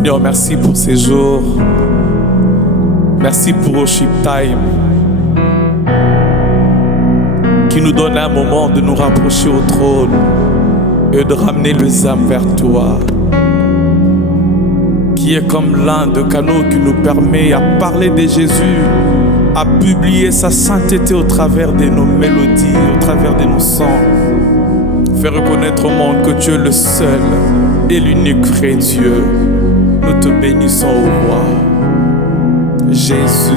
Seigneur, merci pour ces jours. Merci pour Worship Time qui nous donne un moment de nous rapprocher au trône et de ramener les âmes vers toi, qui est comme l'un de canaux qui nous permet à parler de Jésus, à publier sa sainteté au travers de nos mélodies, au travers de nos sons. Faire reconnaître au monde que tu es le seul et l'unique vrai Dieu. Nous te bénissons, ô roi Jésus.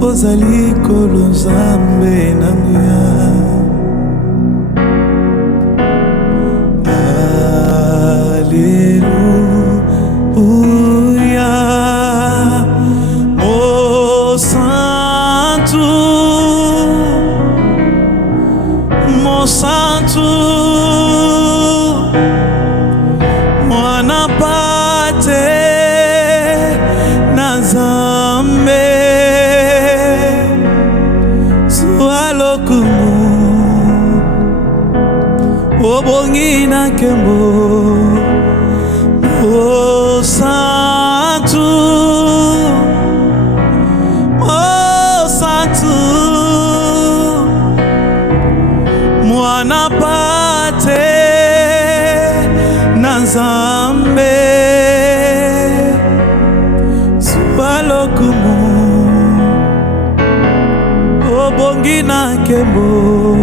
Ozali kolo Nzambe na nguya. Alléluia. Mon santo, mwana pate na Nzambe. Obongi na kembo, oh santo, mwana pate na Nzambe, zuwa lokumu, obongi na kembo.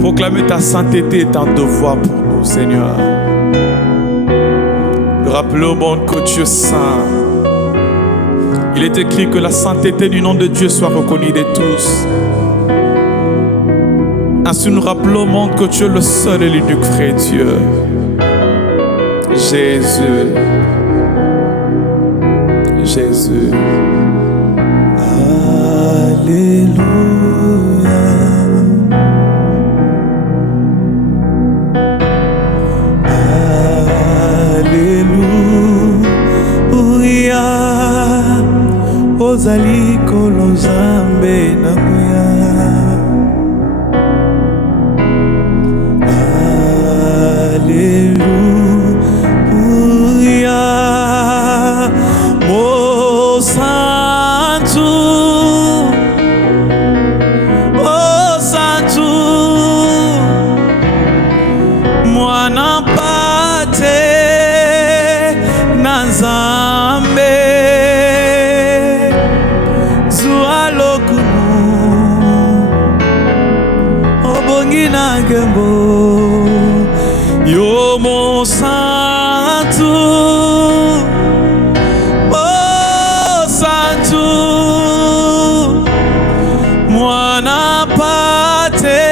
Proclamer ta sainteté est un devoir pour nous, Seigneur. Rappelez au monde que tu es saint. Il est écrit que la sainteté du nom de Dieu soit reconnue de tous. Ainsi nous rappelons au monde que tu es le seul et l'unique vrai Dieu. Jésus. Jésus. Alléluia. Ozali kolo Nzambe na nguya. Alléluia. Mon santo, mwana pate na Nzambe. Yo mon santo, mwana pate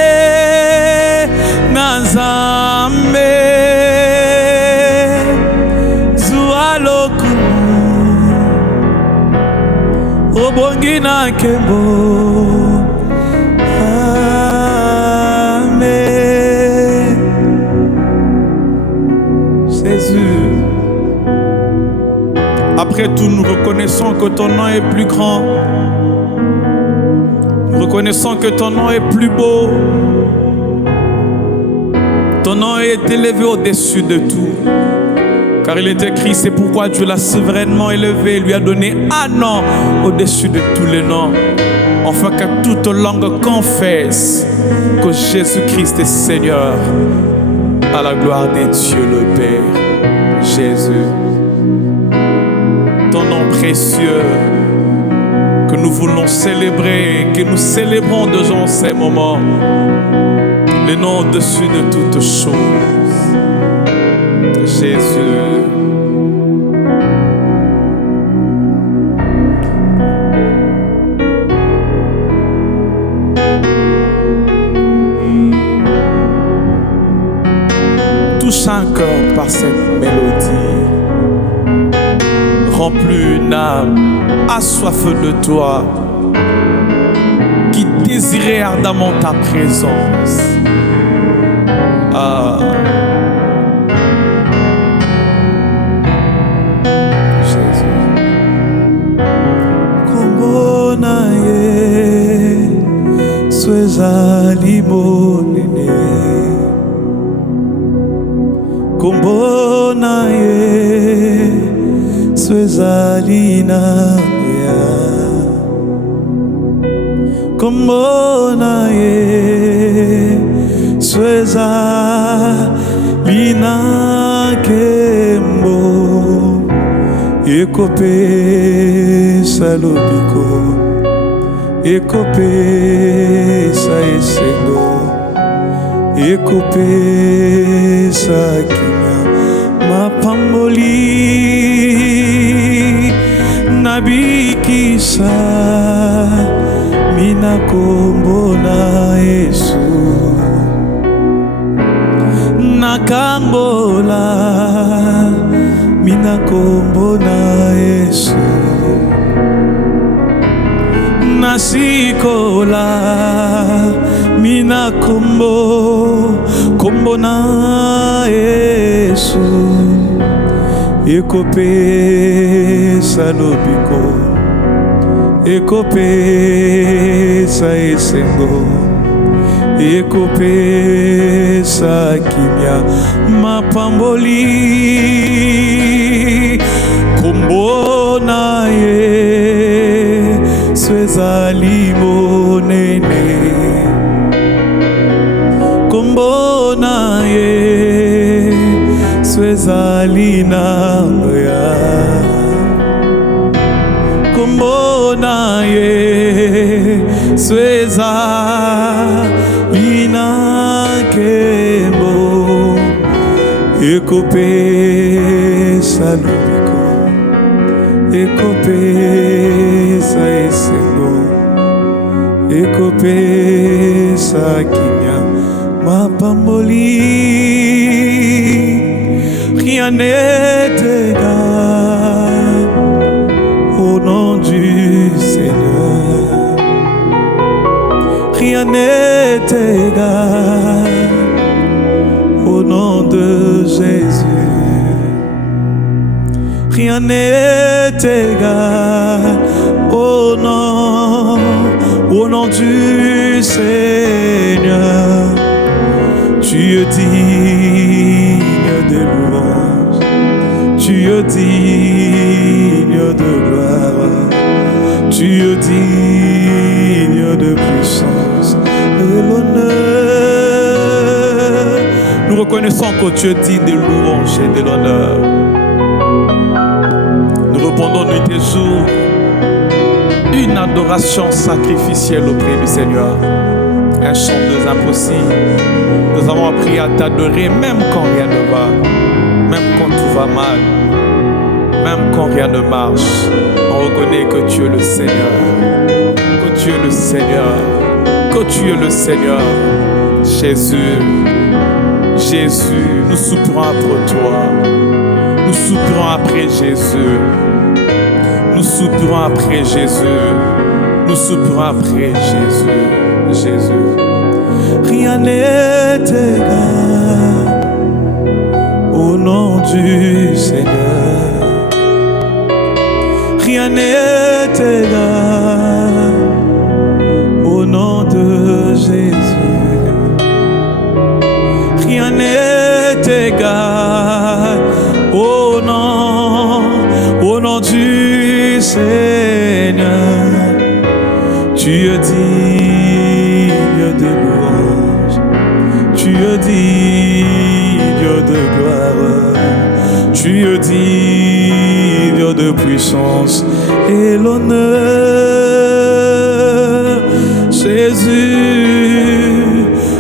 na Nzambe, zuwa lokumu, obongi na kembo. Après tout, nous reconnaissons que ton nom est plus grand. Nous reconnaissons que ton nom est plus beau. Ton nom est élevé au-dessus de tout. Car il est écrit, c'est pourquoi Dieu l'a souverainement élevé et lui a donné un nom au-dessus de tous les noms. Afin que toute langue confesse que Jésus-Christ est Seigneur, à la gloire de Dieu le Père. Jésus. Ton nom précieux que nous voulons célébrer, que nous célébrons dans ces moments, le nom au-dessus de toutes choses, Jésus. Touche un cœur par cette mélodie. remplit une âme assoiffée de toi, qui désirait ardemment ta présence. Ah. Jésus. Kombo na ye swezali monene. Kombo na ye swezali na ya. Kombo na ye swezali na kembo. Ekopesa lobiko, ekopesa esengo, ekopesa kimia mapamboli nabikisa mina kombo na Yesu nakangola mina kombo na Yesu nasikola mina kombo na Yesu ekopesa lobiko ekopesa esengo ekopesa kimia mapamboli kombo na ye swezali monene kombo na ye swezali nangoya kombo na ye swezali nakembo ekopesa lobiko ekopesa esengo ekopesa kimia mapamboli rien n'est égal au nom du Seigneur, rien n'est égal au nom de Jésus, rien n'est égal au nom du Seigneur. Tu es digne de louange, tu es digne de gloire, tu es digne de puissance et l'honneur. Nous reconnaissons que tu es digne de louange et de l'honneur. Nous répondons nuit et jour une adoration sacrificielle auprès du Seigneur. Un chant de impossible. Nous avons appris à t'adorer même quand rien ne va, même quand tout va mal, même quand rien ne marche. On reconnaît que tu es le Seigneur, que tu es le Seigneur, que tu es le Seigneur. Jésus, Jésus, nous soupirons après toi, nous soupirons après Jésus, nous soupirons après Jésus, nous soupirons après Jésus, Jésus. Rien n'est égal au nom du Seigneur. Rien n'est égal au nom de Jésus. Rien n'est égal au nom du Seigneur. Tu es digne de louange, tu es digne de gloire, tu es digne de puissance et l'honneur. Jésus,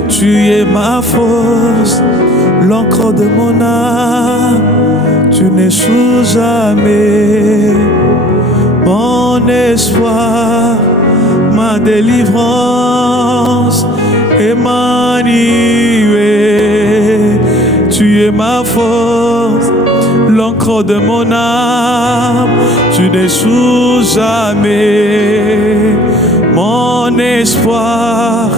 tu es ma force, l'encre de mon âme, tu n'échoues jamais, mon espoir, ma délivrance, Emmanuel, tu es ma force, l'encre l'encre de mon âme, tu n'échoues jamais. Mon espoir,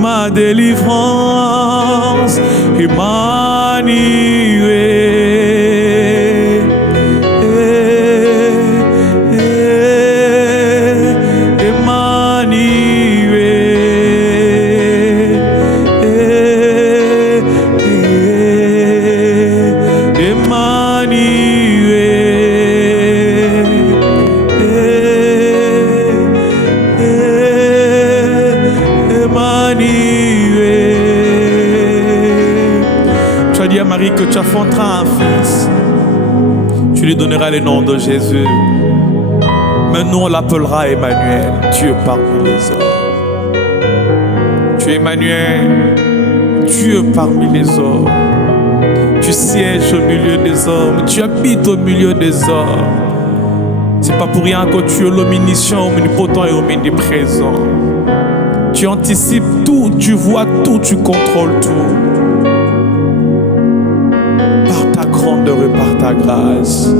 ma délivrance, Emmanuel. Que tu enfanteras un fils, tu lui donneras le nom de Jésus. Mais nous on l'appellera Emmanuel, Dieu parmi les hommes. Tu es Emmanuel, Dieu parmi les hommes. Tu sièges au milieu des hommes, tu habites au milieu des hommes. C'est pas pour rien que tu es l'omniscient, omnipotent et omniprésent. Tu anticipes tout, tu vois tout, tu contrôles tout. Par ta grâce,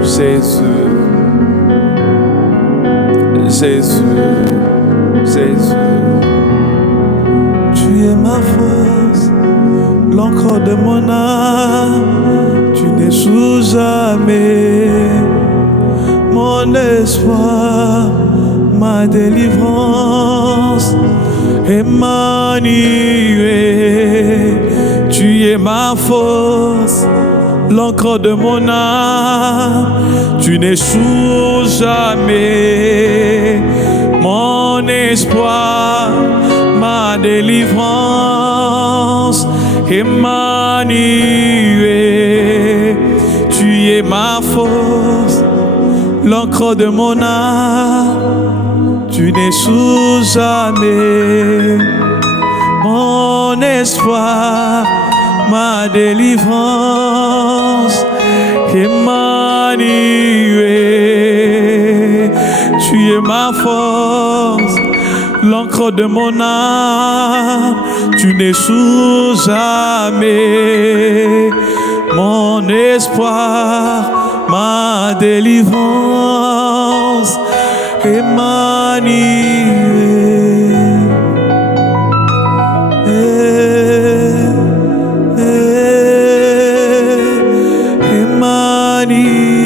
Jésus, Jésus, Jésus. Tu es ma force, l'encre de mon âme, tu n'échoues jamais. Mon espoir, ma délivrance, Emmanuel. Tu es ma force, l'encre de mon âme, tu n'échoues jamais. Mon espoir, ma délivrance, Emmanuel. Tu es ma force, l'encre de mon âme, tu n'échoues jamais. Mon espoir, ma délivrance, Emmanuel. Tu es ma force, l'encre de mon âme, tu n'échoues jamais. Mon espoir, ma délivrance, Emmanuel. Emmanuel.